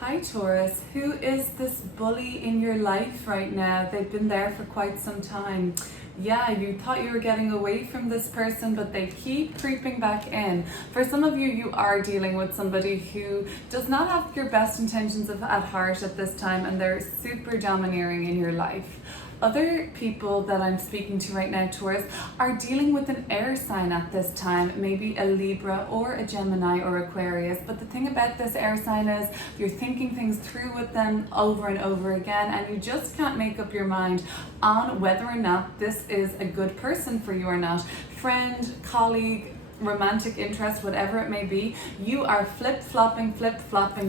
Hi Taurus, who is this bully in your life right now? They've been there for quite some time. Yeah, you thought you were getting away from this person, but they keep creeping back in. For some of you, you are dealing with somebody who does not have your best intentions at heart at this time, and they're super domineering in your life. Other people that I'm speaking to right now, Taurus, are dealing with an air sign at this time, maybe a Libra or a Gemini or Aquarius. But the thing about this air sign is you're thinking things through with them over and over again, and you just can't make up your mind on whether or not this is a good person for you or not. Friend, colleague, romantic interest, whatever it may be, you are flip-flopping,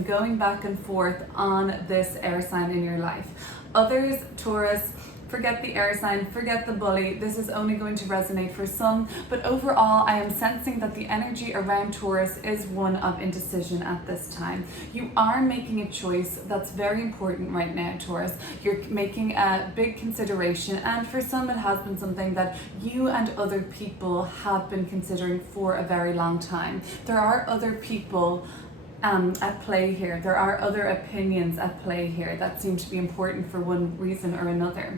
going back and forth on this air sign in your life. Others, Taurus, forget the air sign, forget the bully. This is only going to resonate for some, but overall, I am sensing that the energy around Taurus is one of indecision at this time. You are making a choice that's very important right now, Taurus. You're making a big consideration, and for some, it has been something that you and other people have been considering for a very long time. There are other people at play here. There are other opinions at play here that seem to be important for one reason or another.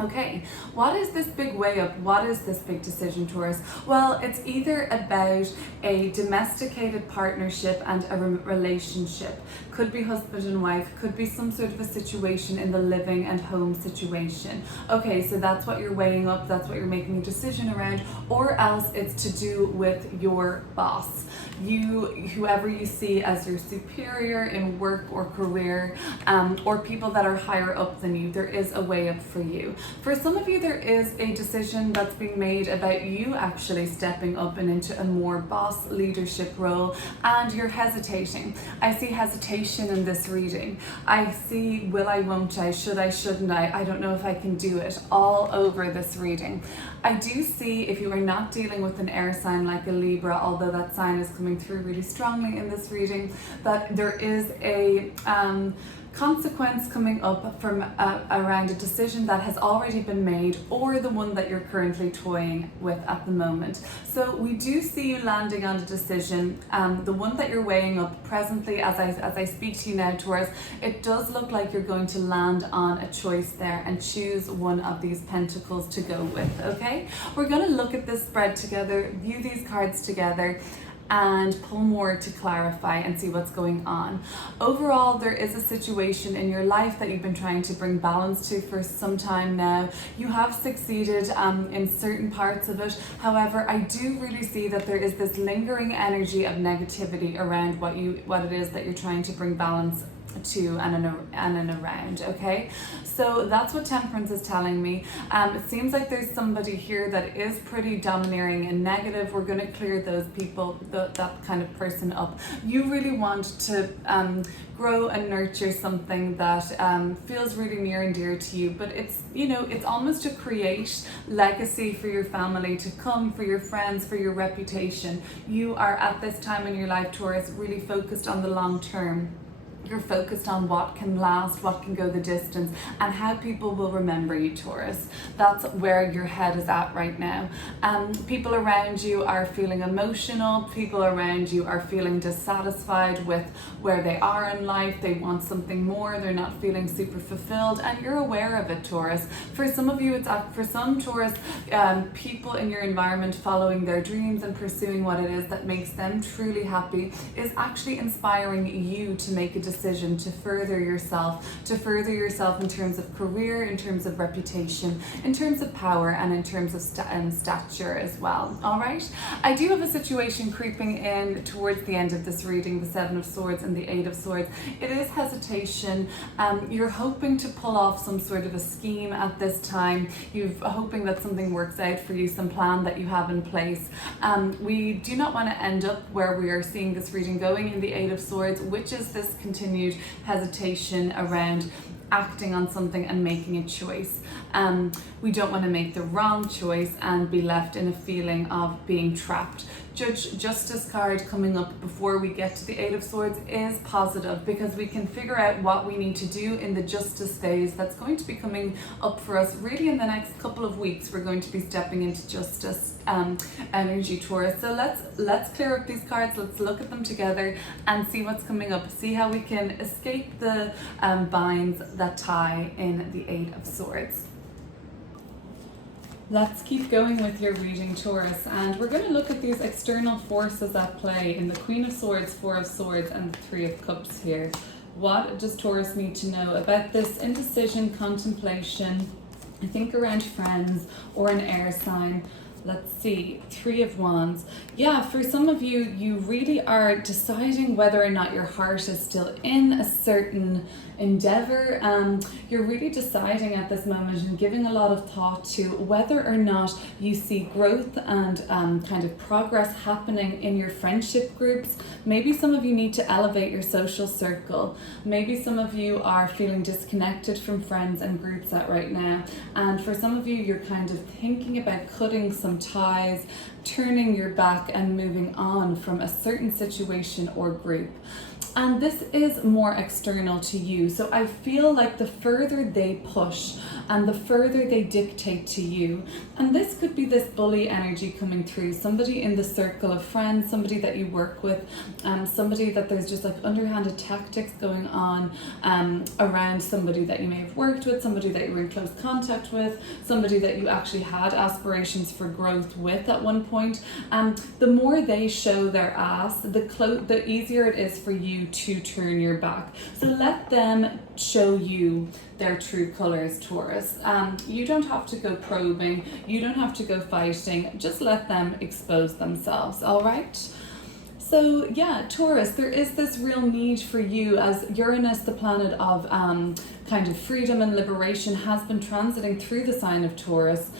Okay, what is this big way up? What is this big decision, Taurus? Well, it's either about a domesticated partnership and a relationship. Could be husband and wife, could be some sort of a situation in the living and home situation. Okay, so that's what you're weighing up, that's what you're making a decision around, or else it's to do with your boss. Whoever you see as your superior in work or career, or people that are higher up than you, there is a way up for you. For some of you, there is a decision that's being made about you actually stepping up and into a more boss leadership role, and you're hesitating. I see hesitation in this reading. I see will I, won't I, should I, shouldn't I don't know if I can do it, all over this reading. I do see, if you are not dealing with an air sign like a Libra, although that sign is coming through really strongly in this reading, that there is a consequence coming up from around a decision that has already been made, or the one that you're currently toying with at the moment. So we do see you landing on a decision, the one that you're weighing up presently as I speak to you now, Taurus. It does look like you're going to land on a choice there and choose one of these pentacles to go with. Okay, we're going to look at this spread together, view these cards together, and pull more to clarify and see what's going on. Overall, there is a situation in your life that you've been trying to bring balance to for some time now. You have succeeded in certain parts of it. However, I do really see that there is this lingering energy of negativity around what it is that you're trying to bring balance to and around. Okay, so that's what Temperance is telling me. It seems like there's somebody here that is pretty domineering and negative. We're going to clear those people, that kind of person up. You really want to grow and nurture something that feels really near and dear to you, but it's almost to create legacy for your family to come, for your friends, for your reputation. You are at this time in your life, Taurus, really focused on the long term. You're focused on what can last, what can go the distance, and how people will remember you, Taurus. That's where your head is at right now. People around you are feeling emotional. People around you are feeling dissatisfied with where they are in life. They want something more. They're not feeling super fulfilled, and you're aware of it, Taurus. For some of you, for some Taurus, people in your environment following their dreams and pursuing what it is that makes them truly happy is actually inspiring you to make a decision to further yourself in terms of career, in terms of reputation, in terms of power, and in terms of stature as well. All right, I do have a situation creeping in towards the end of this reading, the Seven of Swords and the Eight of Swords. It is hesitation. You're hoping to pull off some sort of a scheme at this time. You're hoping that something works out for you, some plan that you have in place. We do not want to end up where we are seeing this reading going in the Eight of Swords, which is this continued hesitation around acting on something and making a choice. We don't want to make the wrong choice and be left in a feeling of being trapped. Justice card coming up before we get to the Eight of Swords is positive, because we can figure out what we need to do in the justice phase that's going to be coming up for us really in the next couple of weeks. We're going to be stepping into justice energy, Taurus. So let's clear up these cards, let's look at them together and see what's coming up, see how we can escape the binds that tie in the Eight of Swords. Let's keep going with your reading, Taurus, and we're going to look at these external forces at play in the Queen of Swords, Four of Swords, and the Three of Cups here. What does Taurus need to know about this indecision, contemplation, I think around friends or an air sign? Let's see, Three of Wands. Yeah, for some of you, you really are deciding whether or not your heart is still in a certain endeavor. You're really deciding at this moment and giving a lot of thought to whether or not you see growth and kind of progress happening in your friendship groups. Maybe some of you need to elevate your social circle. Maybe some of you are feeling disconnected from friends and groups right now. And for some of you, you're kind of thinking about cutting some ties, turning your back and moving on from a certain situation or group. And this is more external to you. So I feel like the further they push and the further they dictate to you, and this could be this bully energy coming through, somebody in the circle of friends, somebody that you work with, somebody that there's just like underhanded tactics going on around somebody that you may have worked with, somebody that you were in close contact with, somebody that you actually had aspirations for growth with at one point. The more they show their ass, the easier it is for you to turn your back. So let them show you their true colors, Taurus. You don't have to go probing, you don't have to go fighting, just let them expose themselves, all right? So yeah, Taurus, there is this real need for you, as Uranus, the planet of kind of freedom and liberation, has been transiting through the sign of Taurus.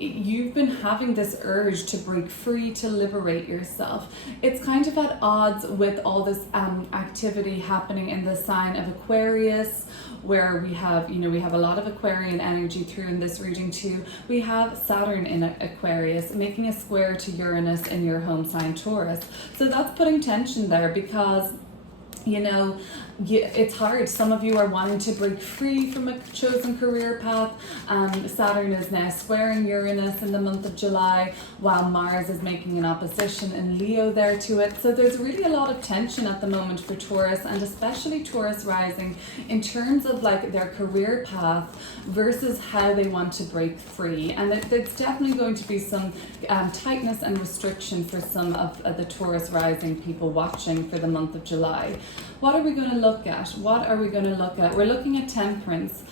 You've been having this urge to break free, to liberate yourself. It's kind of at odds with all this activity happening in the sign of Aquarius, where we have a lot of Aquarian energy through in this reading too. We have Saturn in Aquarius making a square to Uranus in your home sign, Taurus. So that's putting tension there, because it's hard. Some of you are wanting to break free from a chosen career path. Saturn is now squaring Uranus in the month of July, while Mars is making an opposition in Leo there to it. So there's really a lot of tension at the moment for Taurus, and especially Taurus rising, in terms of like their career path versus how they want to break free. And there's definitely going to be some tightness and restriction for some of the Taurus rising people watching for the month of July. What are we going to look at? We're looking at Temperance.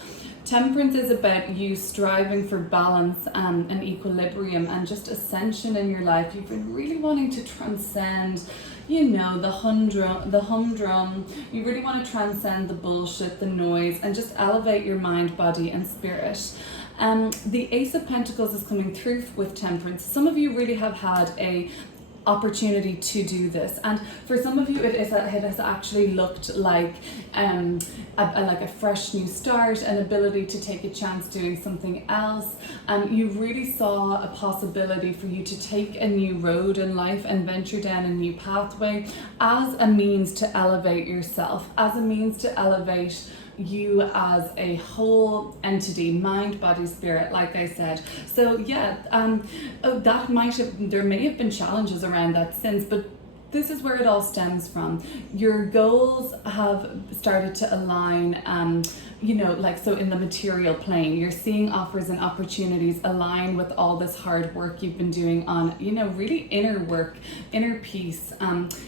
Temperance is about you striving for balance and equilibrium and just ascension in your life. You've been really wanting to transcend, the humdrum. You really want to transcend the bullshit, the noise, and just elevate your mind, body, and spirit. The Ace of Pentacles is coming through with Temperance. Some of you really have had a opportunity to do this, and for some of you it has actually looked like a fresh new start, an ability to take a chance doing something else. You really saw a possibility for you to take a new road in life and venture down a new pathway as a means to elevate yourself, as a means to elevate you as a whole entity, mind, body, spirit, like I said. So yeah, there may have been challenges around that since, but this is where it all stems from. Your goals have started to align, so in the material plane, you're seeing offers and opportunities align with all this hard work you've been doing on, really inner work, inner peace,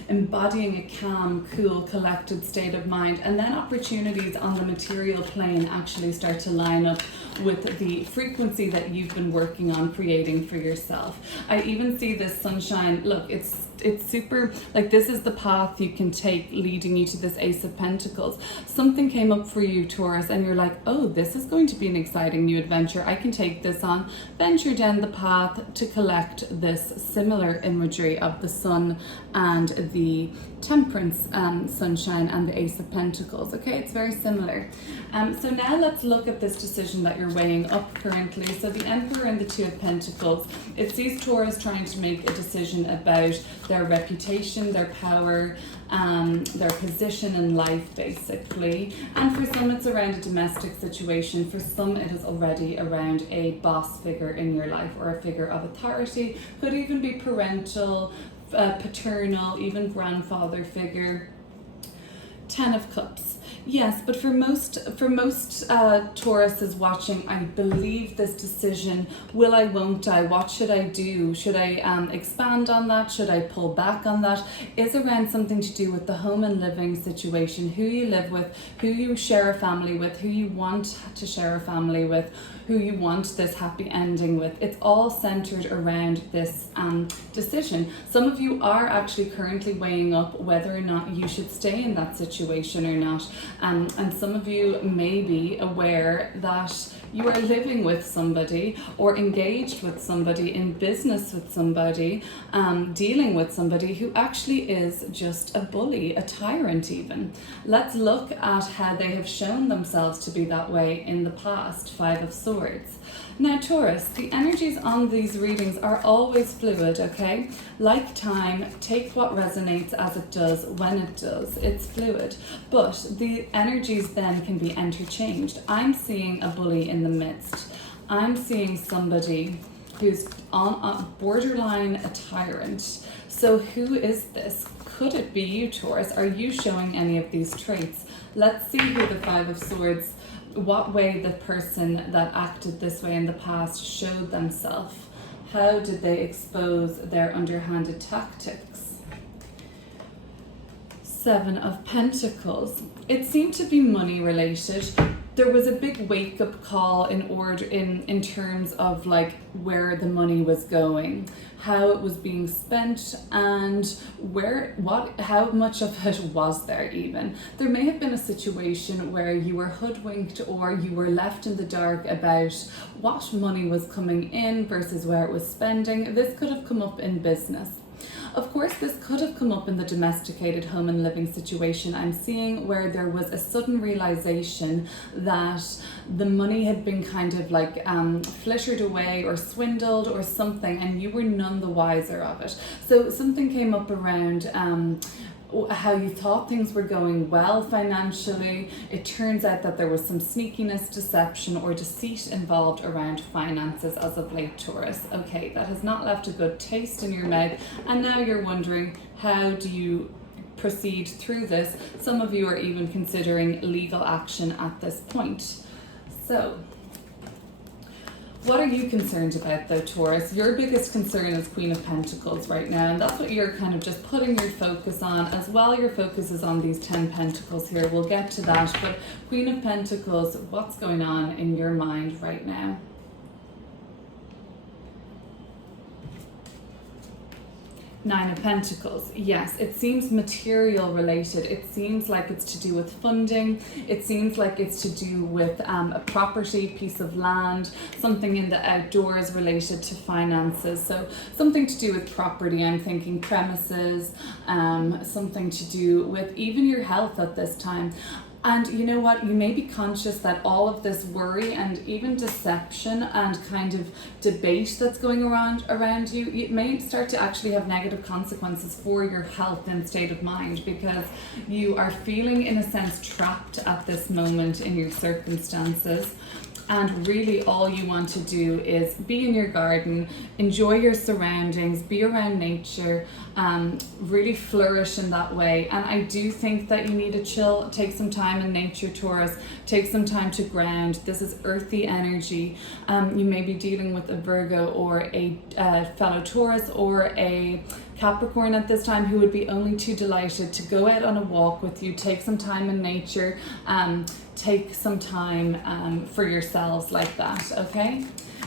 embodying a calm, cool, collected state of mind. And then opportunities on the material plane actually start to line up with the frequency that you've been working on creating for yourself. I even see this sunshine. Look, it's super, like, this is the path you can take leading you to this Ace of Pentacles. Something came up for you, Taurus, and you're like, oh, this is going to be an exciting new adventure. I can take this on, venture down the path to collect this similar imagery of the sun and the Temperance, Sunshine, and the Ace of Pentacles. Okay, it's very similar. So now let's look at this decision that you're weighing up currently. So the Emperor and the Two of Pentacles, it sees Taurus trying to make a decision about their reputation, their power, their position in life, basically. And for some it's around a domestic situation, for some it is already around a boss figure in your life, or a figure of authority. Could even be parental, paternal, even grandfather figure. 10 of Cups. Yes, but for most Tauruses watching, I believe this decision, will I, won't I, what should I do? Should I expand on that? Should I pull back on that? Is around something to do with the home and living situation, who you live with, who you share a family with, who you want to share a family with, who you want this happy ending with. It's all centered around this decision. Some of you are actually currently weighing up whether or not you should stay in that situation or not. And some of you may be aware that you are living with somebody, or engaged with somebody, in business with somebody, dealing with somebody who actually is just a bully, a tyrant even. Let's look at how they have shown themselves to be that way in the past. 5 of Swords. Now Taurus, the energies on these readings are always fluid, okay? Like time, take what resonates as it does when it does. It's fluid. But the energies then can be interchanged. I'm seeing a bully in the midst. I'm seeing somebody who's on a borderline a tyrant. So who is this? Could it be you, Taurus? Are you showing any of these traits? Let's see who the 5 of Swords, what way the person that acted this way in the past showed themselves. How did they expose their underhanded tactics? 7 of Pentacles. It seemed to be money related. There was a big wake-up call in terms of like where the money was going, how it was being spent, and how much of it was there even. There may have been a situation where you were hoodwinked, or you were left in the dark about what money was coming in versus where it was spending. This could have come up in business. Of course, this could have come up in the domesticated home and living situation I'm seeing, where there was a sudden realization that the money had been kind of like flittered away or swindled or something, and you were none the wiser of it. So something came up around how you thought things were going well financially. It turns out that there was some sneakiness, deception, or deceit involved around finances as of late, Taurus. Okay, that has not left a good taste in your mouth, and now you're wondering, how do you proceed through this? Some of you are even considering legal action at this point. So what are you concerned about though, Taurus? Your biggest concern is Queen of Pentacles right now, and that's what you're kind of just putting your focus on. As well, your focus is on these 10 Pentacles here. We'll get to that, but Queen of Pentacles, what's going on in your mind right now? 9 of Pentacles. Yes, it seems material related. It seems like it's to do with funding. It seems like it's to do with a property, piece of land, something in the outdoors related to finances. So something to do with property. I'm thinking premises, something to do with even your health at this time. And you know what, you may be conscious that all of this worry and even deception and kind of debate that's going around you, it may start to actually have negative consequences for your health and state of mind, because you are feeling in a sense trapped at this moment in your circumstances. And really all you want to do is be in your garden, enjoy your surroundings, be around nature, really flourish in that way. And I do think that you need to chill, take some time in nature, Taurus, take some time to ground. This is earthy energy. You may be dealing with a Virgo or a fellow Taurus or a Capricorn at this time, who would be only too delighted to go out on a walk with you, take some time in nature, take some time for yourselves like that, okay?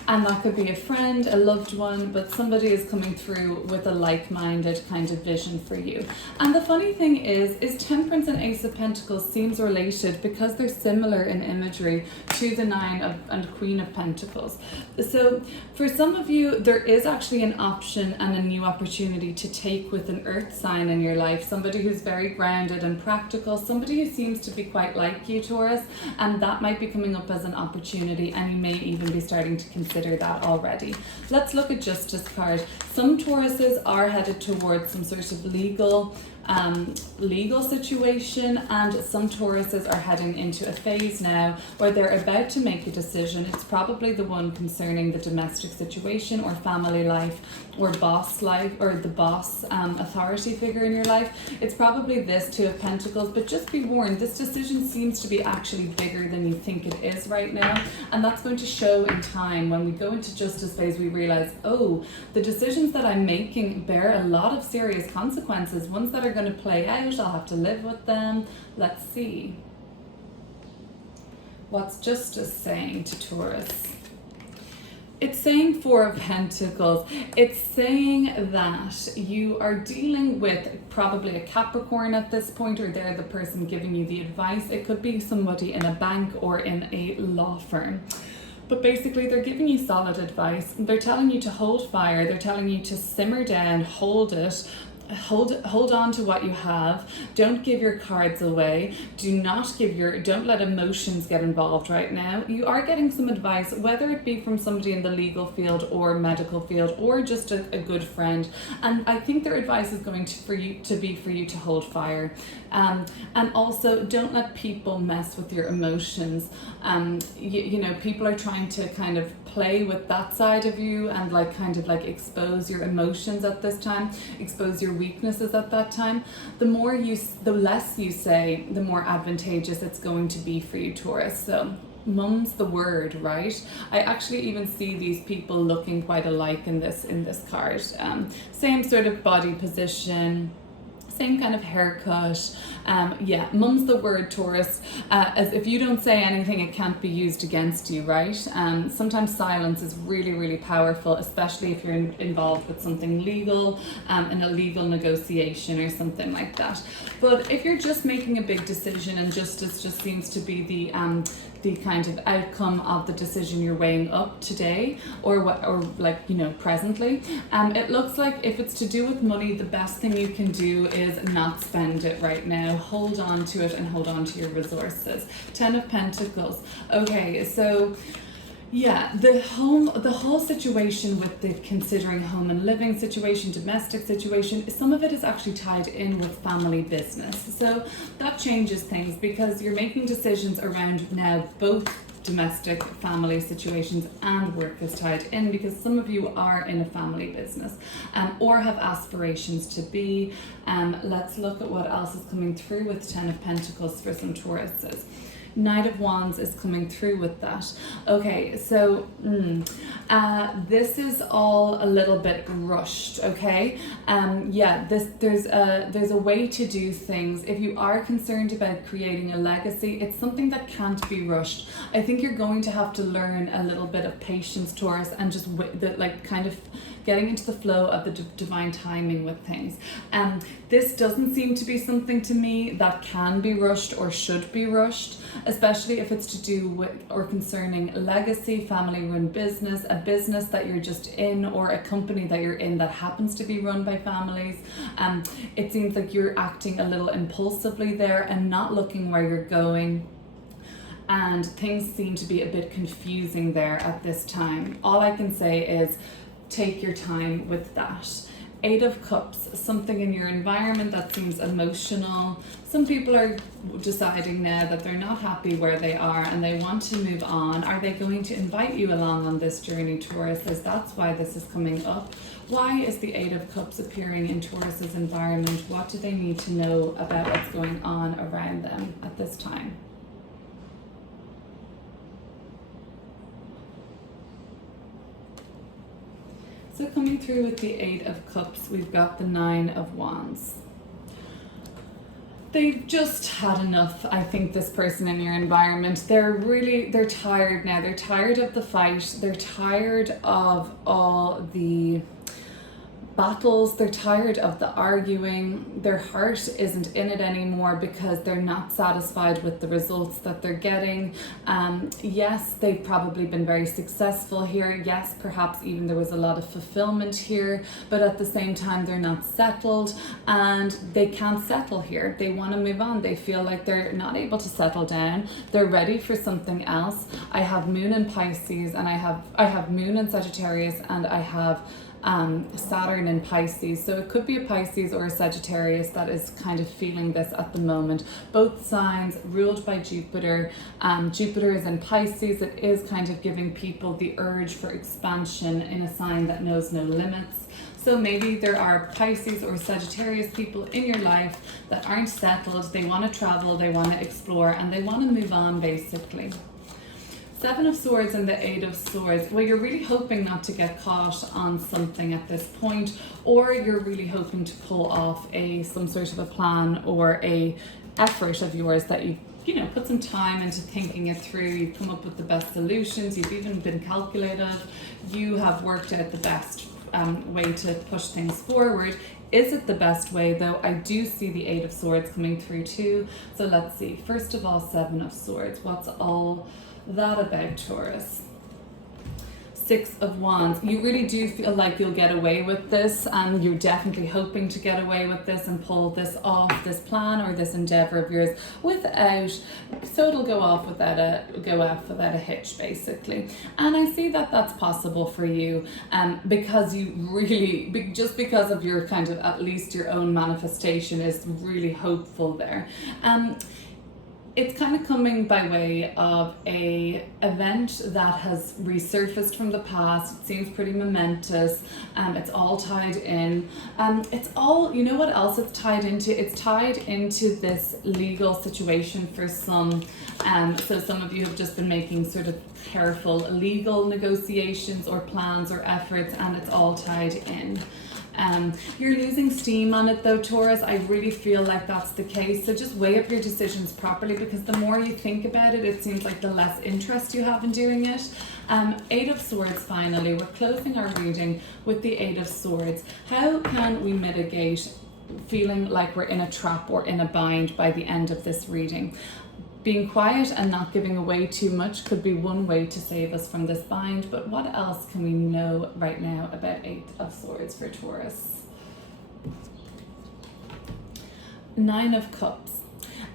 And that could be a friend, a loved one, but somebody is coming through with a like-minded kind of vision for you. And the funny thing is Temperance and Ace of Pentacles seems related because they're similar in imagery to the and Queen of Pentacles. So for some of you, there is actually an option and a new opportunity to take with an earth sign in your life, somebody who's very grounded and practical, somebody who seems to be quite like you, Taurus, and that might be coming up as an opportunity, and you may even be starting to consider that already. Let's look at Justice card. Some Tauruses are headed towards some sort of legal situation, and some Tauruses are heading into a phase now where they're about to make a decision. It's probably the one concerning the domestic situation or family life or boss life, or the boss authority figure in your life. It's probably this Two of Pentacles, but just be warned, this decision seems to be actually bigger than you think it is right now, and that's going to show in time. When we go into Justice phase, we realize, oh, the decisions that I'm making bear a lot of serious consequences, ones that are going to play out. I'll have to live with them. Let's see. What's Justice saying to Taurus? It's saying Four of Pentacles. It's saying that you are dealing with probably a Capricorn at this point, or they're the person giving you the advice. It could be somebody in a bank or in a law firm. But basically, they're giving you solid advice. They're telling you to hold fire. They're telling you to simmer down, hold it. Hold on to what you have. Don't give your cards away. Don't let emotions get involved right now. You are getting some advice, whether it be from somebody in the legal field or medical field or just a good friend. And I think their advice is going to be for you to hold fire. And also, don't let people mess with your emotions. You know, people are trying to kind of play with that side of you and kind of expose your emotions at this time, expose your weaknesses at that time. The less you say, the more advantageous it's going to be for you, Taurus. So mum's the word, right? I actually even see these people looking quite alike in this card. Same sort of body position, same kind of haircut. Yeah, mum's the word, Taurus. As if you don't say anything, it can't be used against you, right? Sometimes silence is really, really powerful, especially if you're involved with something legal, in a legal negotiation or something like that. But if you're just making a big decision and justice just seems to be the kind of outcome of the decision you're weighing up today or presently, it looks like if it's to do with money, the best thing you can do is not spend it right now. Hold on to it and hold on to your resources. 10 of Pentacles. Okay, so yeah, the whole situation with the considering home and living situation, domestic situation, some of it is actually tied in with family business. So that changes things because you're making decisions around now both domestic family situations and work is tied in, because some of you are in a family business or have aspirations to be. Let's look at what else is coming through with 10 of Pentacles for some Tauruses. Knight of Wands is coming through with that. Okay, so this is all a little bit rushed, okay? Yeah, there's a way to do things. If you are concerned about creating a legacy, it's something that can't be rushed. I think you're going to have to learn a little bit of patience, Taurus, and just kind of getting into the flow of the divine timing with things. This doesn't seem to be something to me that can be rushed or should be rushed, especially if it's to do with or concerning legacy, family-run business, a business that you're just in, or a company that you're in that happens to be run by families. It seems like you're acting a little impulsively there and not looking where you're going. And things seem to be a bit confusing there at this time. All I can say is take your time with that. 8 of Cups, something in your environment that seems emotional. Some people are deciding now that they're not happy where they are and they want to move on. Are they going to invite you along on this journey, Taurus? That's why this is coming up. Why is the 8 of Cups appearing in Taurus's environment? What do they need to know about what's going on around them at this time? So coming through with the 8 of Cups, we've got the 9 of Wands. They've just had enough, I think, this person in your environment. They're tired now. They're tired of the fight. They're tired of all the battles. They're tired of the arguing. Their heart isn't in it anymore because they're not satisfied with the results that they're getting. Yes, they've probably been very successful here. Yes, perhaps even there was a lot of fulfillment here, but at the same time they're not settled and they can't settle here. They want to move on. They feel like they're not able to settle down. They're ready for something else. I have Moon in Pisces, and I have Moon in Sagittarius, and I have Saturn in Pisces. So it could be a Pisces or a Sagittarius that is kind of feeling this at the moment. Both signs ruled by Jupiter. Jupiter is in Pisces. It is kind of giving people the urge for expansion in a sign that knows no limits. So maybe there are Pisces or Sagittarius people in your life that aren't settled. They want to travel, they want to explore, and they want to move on basically. Seven of Swords and the Eight of Swords. Well, you're really hoping not to get caught on something at this point, or you're really hoping to pull off some sort of a plan or a effort of yours that you know, put some time into thinking it through. You've come up with the best solutions. You've even been calculative. You have worked out the best way to push things forward. Is it the best way though? I do see the Eight of Swords coming through too. So let's see. First of all, Seven of Swords. What's all that about, Taurus? Six of Wands. You really do feel like you'll get away with this, and you're definitely hoping to get away with this and pull this off, this plan or this endeavor of yours so it'll go off without a hitch basically. And I see that that's possible for you because you really, just because of your kind of, at least your own manifestation is really hopeful there. It's kind of coming by way of a event that has resurfaced from the past. It seems pretty momentous. It's all tied in. It's all, you know what else it's tied into? It's tied into this legal situation for some. So some of you have just been making sort of careful legal negotiations or plans or efforts, and it's all tied in. You're losing steam on it though, Taurus. I really feel like that's the case. So just weigh up your decisions properly, because the more you think about it, it seems like the less interest you have in doing it. Eight of Swords finally. We're closing our reading with the Eight of Swords. How can we mitigate feeling like we're in a trap or in a bind by the end of this reading? Being quiet and not giving away too much could be one way to save us from this bind, but what else can we know right now about Eight of Swords for Taurus? Nine of Cups.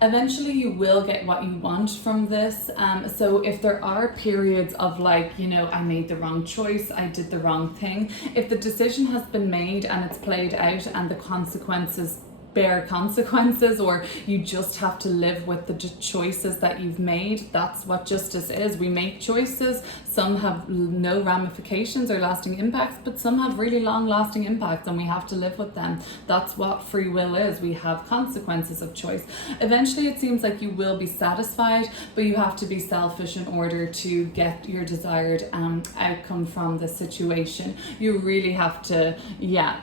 Eventually you will get what you want from this. So if there are periods of like, you know, I made the wrong choice, I did the wrong thing, if the decision has been made and it's played out and the consequences bear consequences, or you just have to live with the choices that you've made. That's what justice is. We make choices. Some have no ramifications or lasting impacts, but some have really long lasting impacts, and we have to live with them. That's what free will is. We have consequences of choice. Eventually it seems like you will be satisfied, but you have to be selfish in order to get your desired outcome from the situation. You really have to,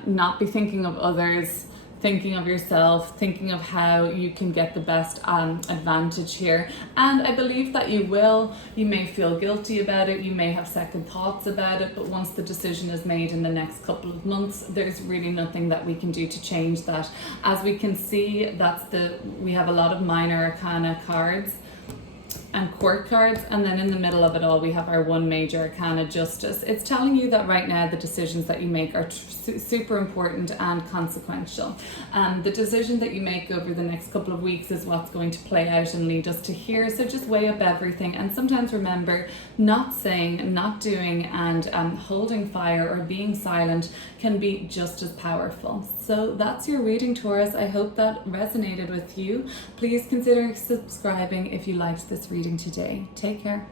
not be thinking of others, thinking of yourself, thinking of how you can get the best advantage here. And I believe that you will. You may feel guilty about it, you may have second thoughts about it, but once the decision is made in the next couple of months, there's really nothing that we can do to change that. As we can see, we have a lot of minor arcana cards and court cards, and then in the middle of it all we have our one major arcana, Justice. It's telling you that right now the decisions that you make are super important and consequential. The decision that you make over the next couple of weeks is what's going to play out and lead us to here. So just weigh up everything, and sometimes remember, not saying, not doing, and holding fire or being silent can be just as powerful. So that's your reading, Taurus. I hope that resonated with you. Please consider subscribing if you liked this reading today. Take care.